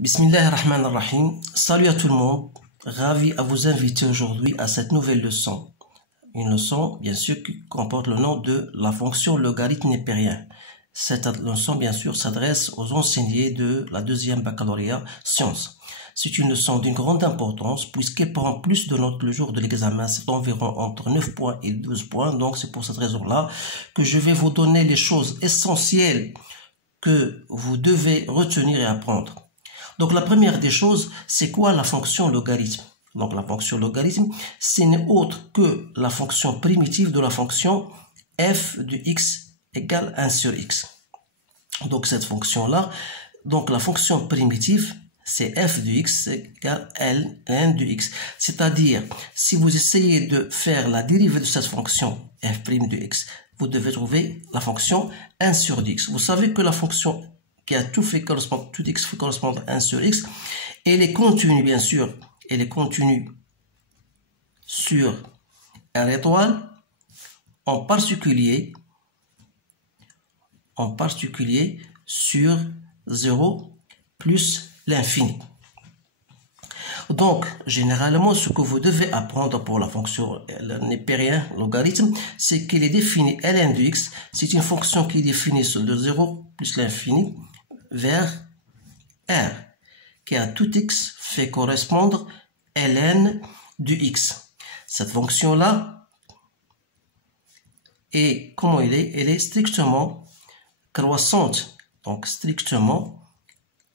Bismillahirrahmanirrahim. Salut à tout le monde. Ravi à vous inviter aujourd'hui à cette nouvelle leçon. Une leçon, bien sûr, qui comporte le nom de la fonction logarithme népérien. Cette leçon, bien sûr, s'adresse aux enseignés de la deuxième baccalauréat sciences. C'est une leçon d'une grande importance puisqu'elle prend plus de notes le jour de l'examen. C'est environ entre 9 points et 12 points. Donc, c'est pour cette raison-là que je vais vous donner les choses essentielles que vous devez retenir et apprendre. Donc, la première des choses, c'est quoi la fonction logarithme? Donc, la fonction logarithme, ce n'est autre que la fonction primitive de la fonction f de x égale 1 sur x. Donc, cette fonction-là, donc la fonction primitive, c'est f de x égale ln de x. C'est-à-dire, si vous essayez de faire la dérivée de cette fonction f' de x, vous devez trouver la fonction 1 sur x. Vous savez que la fonction qui a tout x fait correspondre à 1 sur x, elle est continue, bien sûr, elle est continue sur R étoile, en particulier sur 0 plus l'infini. Donc, généralement, ce que vous devez apprendre pour la fonction népérien logarithme, c'est qu'elle est définie ln de x. C'est une fonction qui est définie sur le 0 plus l'infini vers R, qui à tout x fait correspondre ln de x. Cette fonction-là, et comment elle est strictement croissante. Donc, strictement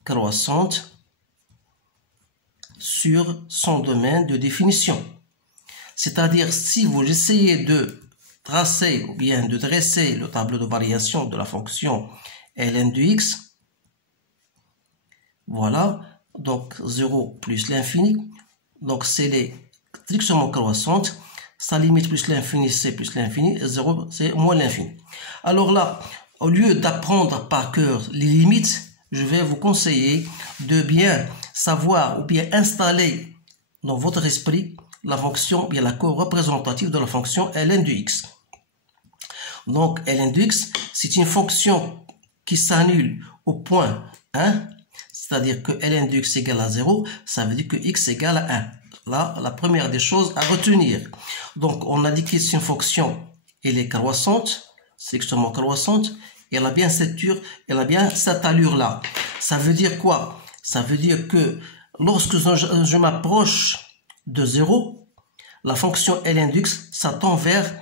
croissante sur son domaine de définition. C'est-à-dire, si vous essayez de tracer ou bien de dresser le tableau de variation de la fonction ln de x, voilà, donc 0 plus l'infini, donc c'est strictement croissante, sa limite plus l'infini, c'est plus l'infini, et 0 c'est moins l'infini. Alors là, au lieu d'apprendre par cœur les limites, je vais vous conseiller de bien savoir ou bien installer dans votre esprit la fonction, bien la courbe représentative de la fonction ln de x. Donc ln de x, c'est une fonction qui s'annule au point 1, c'est-à-dire que ln de x égale à 0, ça veut dire que x égale à 1. Là, la première des choses à retenir. Donc, on a dit que c'est une fonction, elle est croissante, c'est extrêmement croissante, et elle a bien cette allure-là. Ça veut dire quoi? Ça veut dire que lorsque je m'approche de 0, la fonction ln de x, ça tend vers,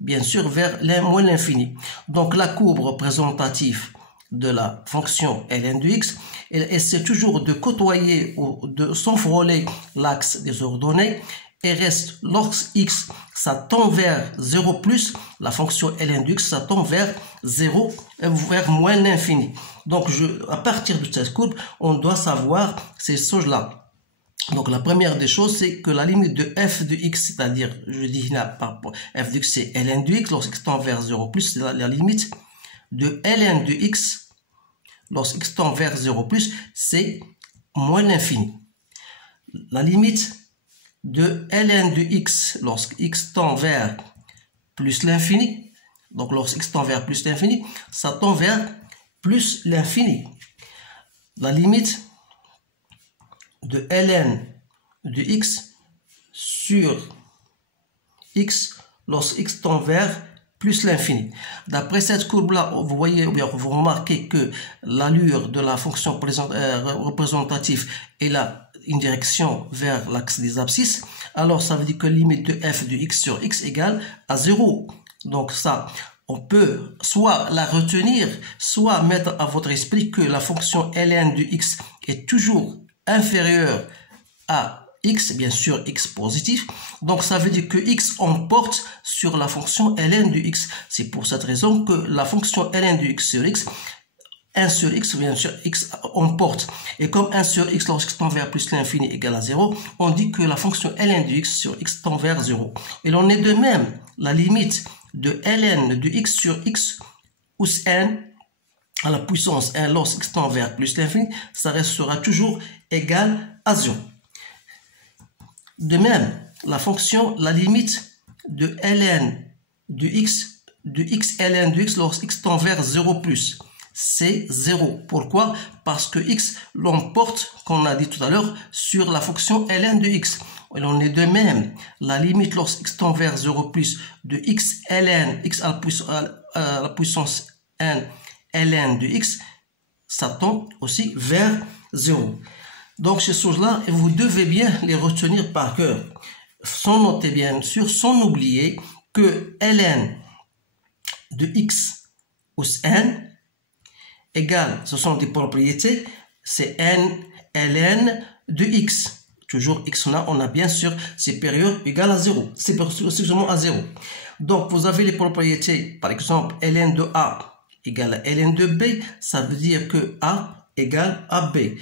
bien sûr, vers moins l'infini. Donc, la courbe représentative de la fonction ln de x, elle essaie toujours de côtoyer ou de s'enfroler l'axe des ordonnées et reste, lorsque x ça tend vers 0 plus, la fonction ln de x ça tend vers 0, vers moins l'infini. Donc à partir de cette courbe, on doit savoir ces choses-là. Donc la première des choses, c'est que la limite de f de x, c'est-à-dire, je dis là, f de x c'est ln de x, lorsque x tend vers 0 plus, c'est la limite de ln de x, lorsque x tend vers 0 plus, c'est moins l'infini. La limite de ln de x, lorsque x tend vers plus l'infini, donc lorsque x tend vers plus l'infini, ça tend vers plus l'infini. La limite de ln de x sur x, lorsque x tend vers plus l'infini. D'après cette courbe-là, vous voyez, ou bien vous remarquez que l'allure de la fonction représentative est là, une direction vers l'axe des abscisses. Alors, ça veut dire que la limite de f de x sur x égale à 0. Donc ça, on peut soit la retenir, soit mettre à votre esprit que la fonction ln de x est toujours inférieure à x, bien sûr x positif, donc ça veut dire que x emporte sur la fonction ln de x. C'est pour cette raison que la fonction ln de x sur x, 1 sur x, bien sûr x emporte, et comme 1 sur x lorsqu'il tend vers plus l'infini égale à 0, on dit que la fonction ln de x sur x tend vers 0. Et l'on est de même, la limite de ln de x sur x, ou n, à la puissance 1 lorsqu'il tend vers plus l'infini, ça restera toujours égal à 0. De même, la limite de ln de x ln de x lorsque x tend vers 0 plus, c'est 0. Pourquoi? Parce que x l'emporte, comme on a dit tout à l'heure, sur la fonction ln de x. Il en est de même, la limite lorsque x tend vers 0 plus de x ln, x à la puissance n, ln de x, ça tend aussi vers 0. Donc ces choses-là, vous devez bien les retenir par cœur. Sans noter bien sûr, sans oublier que ln de x plus n égale, ce sont des propriétés, c'est n ln de x. Toujours x, on a bien sûr supérieur ou égal à 0. C'est strictement à 0. Donc, vous avez les propriétés, par exemple, ln de a égale à ln de b. Ça veut dire que a égale à b.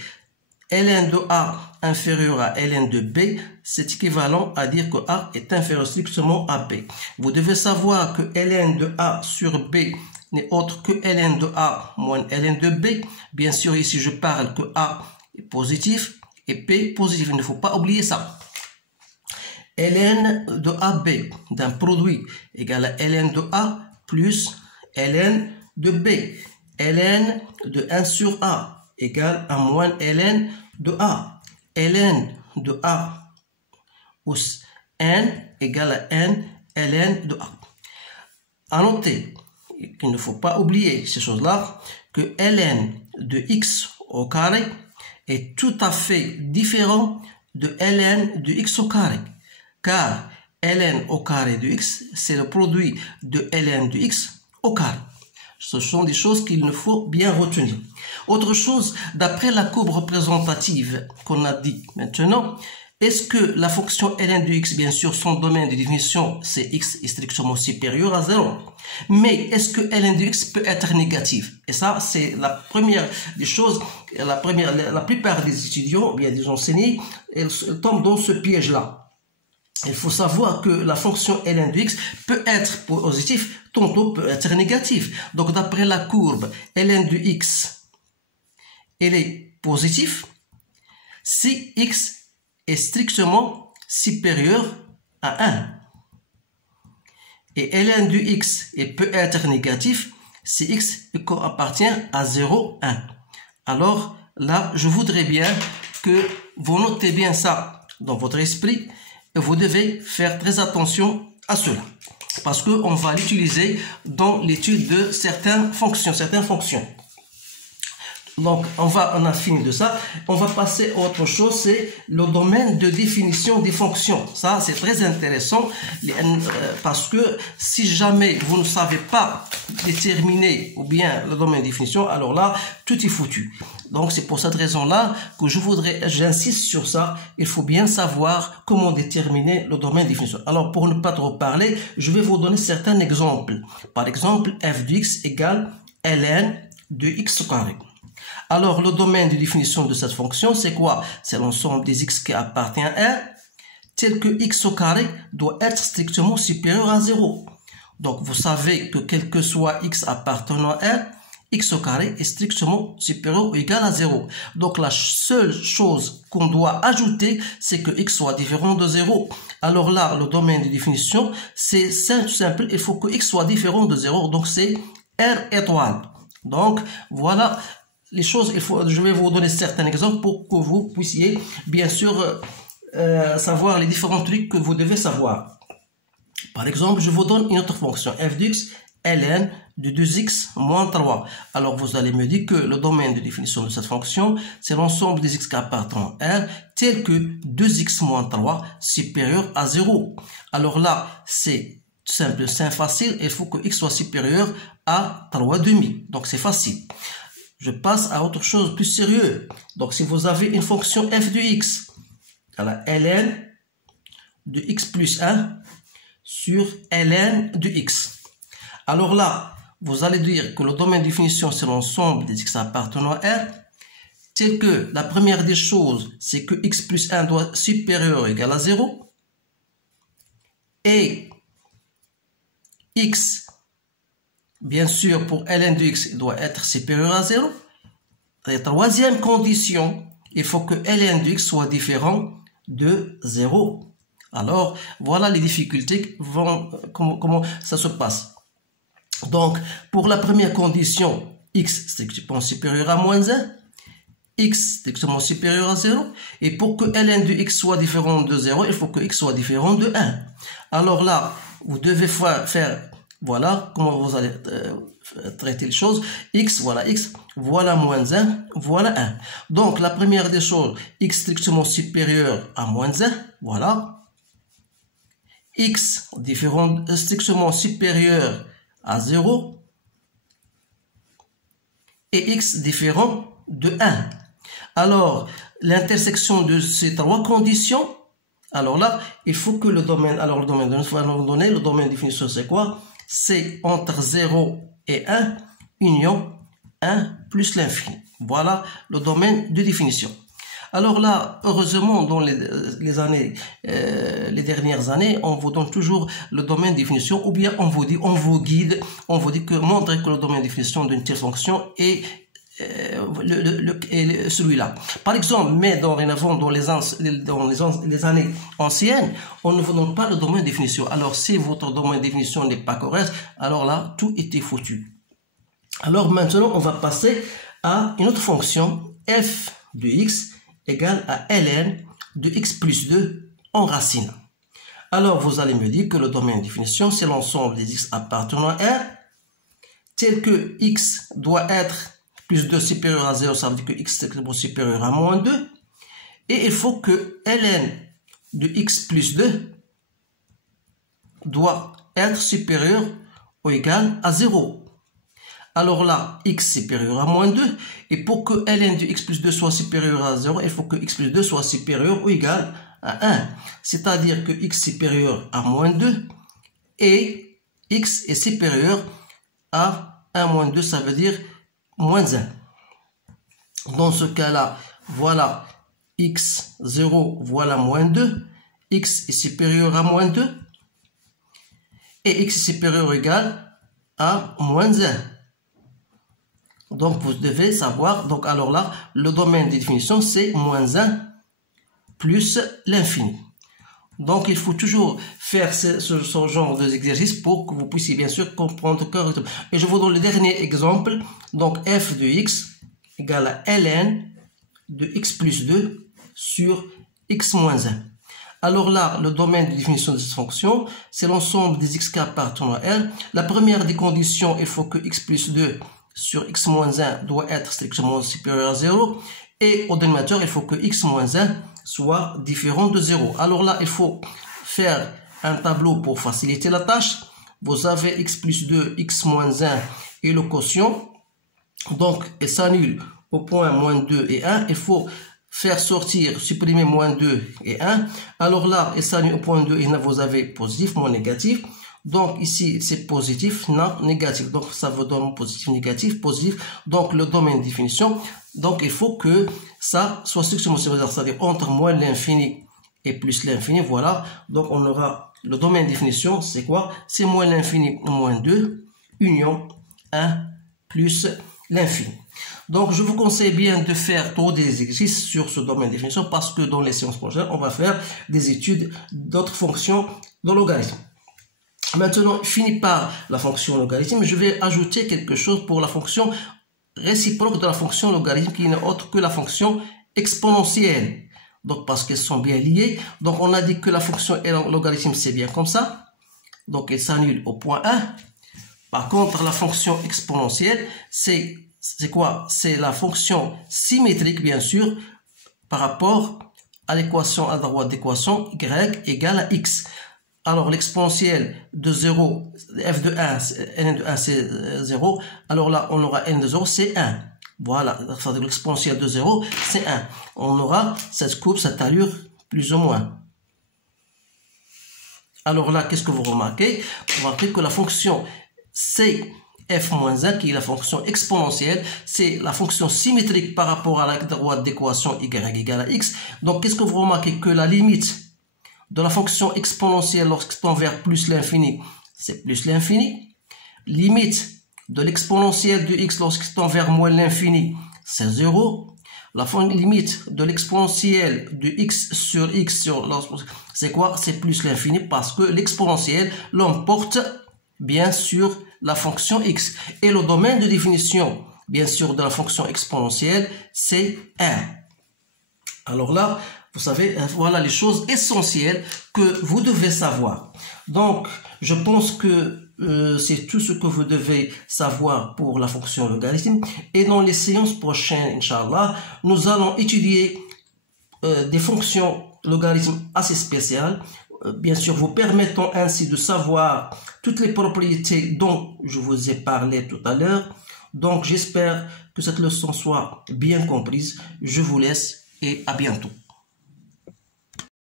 ln de a inférieur à ln de b, c'est équivalent à dire que a est inférieur strictement à b. Vous devez savoir que ln de a sur b n'est autre que ln de a moins ln de b. Bien sûr, ici, je parle que a est positif et p positif. Il ne faut pas oublier ça. ln de AB d'un produit égale à ln de A plus ln de B. ln de 1 sur A égale à moins ln de A. ln de A plus n égale à n ln de A. À noter qu'il ne faut pas oublier ces choses-là, que ln de x au carré est tout à fait différent de ln de x au carré. Car ln au carré de x, c'est le produit de ln de x au carré. Ce sont des choses qu'il faut bien retenir. Autre chose, d'après la courbe représentative qu'on a dit maintenant, est-ce que la fonction ln de x, bien sûr, son domaine de définition, c'est x est strictement supérieur à 0. Mais est-ce que ln de x peut être négatif? Et ça, c'est la première des choses, la plupart des étudiants, bien des enseignants, ils tombent dans ce piège-là. Il faut savoir que la fonction ln de x peut être positif, tantôt peut être négatif. Donc, d'après la courbe, ln de x, elle est positive si x est strictement supérieur à 1. Et ln de x peut être négatif si x appartient à 0, 1. Alors, là, je voudrais bien que vous notez bien ça dans votre esprit. Et vous devez faire très attention à cela. Parce qu'on va l'utiliser dans l'étude de certaines fonctions. Donc, on a fini de ça. On va passer à autre chose, c'est le domaine de définition des fonctions. Ça, c'est très intéressant parce que si jamais vous ne savez pas déterminer ou bien le domaine de définition, alors là, tout est foutu. Donc, c'est pour cette raison-là que j'insiste sur ça. Il faut bien savoir comment déterminer le domaine de définition. Alors, pour ne pas trop parler, je vais vous donner certains exemples. Par exemple, f de x égale ln de x au carré. Alors, le domaine de définition de cette fonction, c'est quoi? C'est l'ensemble des x qui appartient à R, tel que x au carré doit être strictement supérieur à 0. Donc, vous savez que quel que soit x appartenant à R, x au carré est strictement supérieur ou égal à 0. Donc, la seule chose qu'on doit ajouter, c'est que x soit différent de 0. Alors là, le domaine de définition, c'est simple, il faut que x soit différent de 0. Donc, c'est R étoile. Donc, voilà les choses. Je vais vous donner certains exemples pour que vous puissiez, bien sûr, savoir les différents trucs que vous devez savoir. Par exemple, je vous donne une autre fonction, f de x, ln de 2x moins 3. Alors, vous allez me dire que le domaine de définition de cette fonction, c'est l'ensemble des x qui appartiennent à R, tel que 2x moins 3 supérieur à 0. Alors là, c'est simple, c'est facile. Il faut que x soit supérieur à 3,5. Donc, c'est facile. Je passe à autre chose plus sérieux. Donc, si vous avez une fonction f de x, alors ln de x plus 1 sur ln de x. Alors là, vous allez dire que le domaine de définition, c'est l'ensemble des x appartenant à R, tel que la première des choses, c'est que x plus 1 doit être supérieur ou égal à 0, et x, bien sûr, pour ln de x, doit être supérieur à 0. La troisième condition, il faut que ln de x soit différent de 0. Alors, voilà les difficultés, comment ça se passe. Donc, pour la première condition, x strictement supérieur à moins 1, x strictement supérieur à 0, et pour que ln de x soit différent de 0, il faut que x soit différent de 1. Alors là, vous devez faire, voilà, comment vous allez traiter les choses, x, voilà moins 1, voilà 1. Donc, la première des choses, x strictement supérieur à moins 1, voilà, x strictement supérieur à 0, et x différent de 1. Alors, l'intersection de ces trois conditions, alors là, il faut que le domaine, alors le domaine de notre donné, le domaine de définition c'est quoi? C'est entre 0 et 1, union 1 plus l'infini. Voilà le domaine de définition. Alors là, heureusement, dans les dernières années, on vous donne toujours le domaine de définition, ou bien on vous guide, on vous dit que montrer que le domaine de définition d'une telle fonction est celui-là. Par exemple, mais dorénavant, dans les années anciennes, on ne vous donne pas le domaine de définition. Alors, si votre domaine de définition n'est pas correct, alors là, tout était foutu. Alors maintenant, on va passer à une autre fonction, f de x égale à ln de x plus 2 en racine. Alors, vous allez me dire que le domaine de définition, c'est l'ensemble des x appartenant à R, tel que x doit être plus 2 supérieur à 0, ça veut dire que x est supérieur à moins 2. Et il faut que ln de x plus 2 doit être supérieur ou égal à 0. Alors là, x supérieur à moins 2. Et pour que ln de x plus 2 soit supérieur à 0, il faut que x plus 2 soit supérieur ou égal à 1. C'est-à-dire que x supérieur à moins 2 et x est supérieur à 1 moins 2, ça veut dire moins 1. Dans ce cas-là, voilà x 0, voilà moins 2. X est supérieur à moins 2. Et x est supérieur ou égal à moins 1. Donc, vous devez savoir, donc alors là, le domaine de définition, c'est moins 1 plus l'infini. Donc, il faut toujours faire ce genre d'exercice pour que vous puissiez bien sûr comprendre correctement. Et je vous donne le dernier exemple. Donc, f de x égale à ln de x plus 2 sur x moins 1. Alors là, le domaine de définition de cette fonction, c'est l'ensemble des x appartenant à R. La première des conditions, il faut que x plus 2 sur x moins 1 doit être strictement supérieur à 0. Et au dénominateur, il faut que x moins 1 soit différent de 0. Alors là, il faut faire un tableau pour faciliter la tâche. Vous avez x plus 2, x moins 1 et le quotient. Donc, il s'annule au point moins 2 et 1. Il faut faire sortir, supprimer moins 2 et 1. Alors là, il s'annule au point 2 et 1, vous avez positif, moins négatif. Donc ici, c'est positif, non, négatif. Donc ça vous donne positif, négatif, positif. Donc le domaine de définition. Donc il faut que ça soit strictement supérieur, c'est-à-dire entre moins l'infini et plus l'infini. Voilà. Donc on aura le domaine de définition, c'est quoi? C'est moins l'infini, moins 2, union 1 plus l'infini. Donc je vous conseille bien de faire tous des exercices sur ce domaine de définition parce que dans les séances prochaines, on va faire des études d'autres fonctions de logarithme. Maintenant, fini par la fonction logarithme, je vais ajouter quelque chose pour la fonction réciproque de la fonction logarithme qui n'est autre que la fonction exponentielle. Donc, parce qu'elles sont bien liées. Donc, on a dit que la fonction logarithme, c'est bien comme ça. Donc, elle s'annule au point 1. Par contre, la fonction exponentielle, c'est quoi? C'est la fonction symétrique, bien sûr, par rapport à l'équation à droite d'équation y égale à x. Alors, l'exponentielle de 0, f de 1, n de 1, c'est 0. Alors là, on aura n de 0, c'est 1. Voilà, l'exponentielle de 0, c'est 1. On aura cette courbe, cette allure, plus ou moins. Alors là, qu'est-ce que vous remarquez? Vous remarquez que la fonction c'est f-1, qui est la fonction exponentielle, c'est la fonction symétrique par rapport à la droite d'équation y égale à x. Donc, qu'est-ce que vous remarquez? Que la limite de la fonction exponentielle lorsqu'elle tend vers plus l'infini, c'est plus l'infini. Limite de l'exponentielle de x lorsqu'elle tend vers moins l'infini, c'est 0. La limite de l'exponentielle de x, c'est quoi? C'est plus l'infini parce que l'exponentielle l'emporte bien sur la fonction x. Et le domaine de définition bien sûr, de la fonction exponentielle, c'est 1. Alors là, vous savez, voilà les choses essentielles que vous devez savoir. Donc, je pense que c'est tout ce que vous devez savoir pour la fonction logarithme. Et dans les séances prochaines, Inch'Allah, nous allons étudier des fonctions logarithmes assez spéciales, bien sûr vous permettant ainsi de savoir toutes les propriétés dont je vous ai parlé tout à l'heure. Donc j'espère que cette leçon soit bien comprise. Je vous laisse et à bientôt.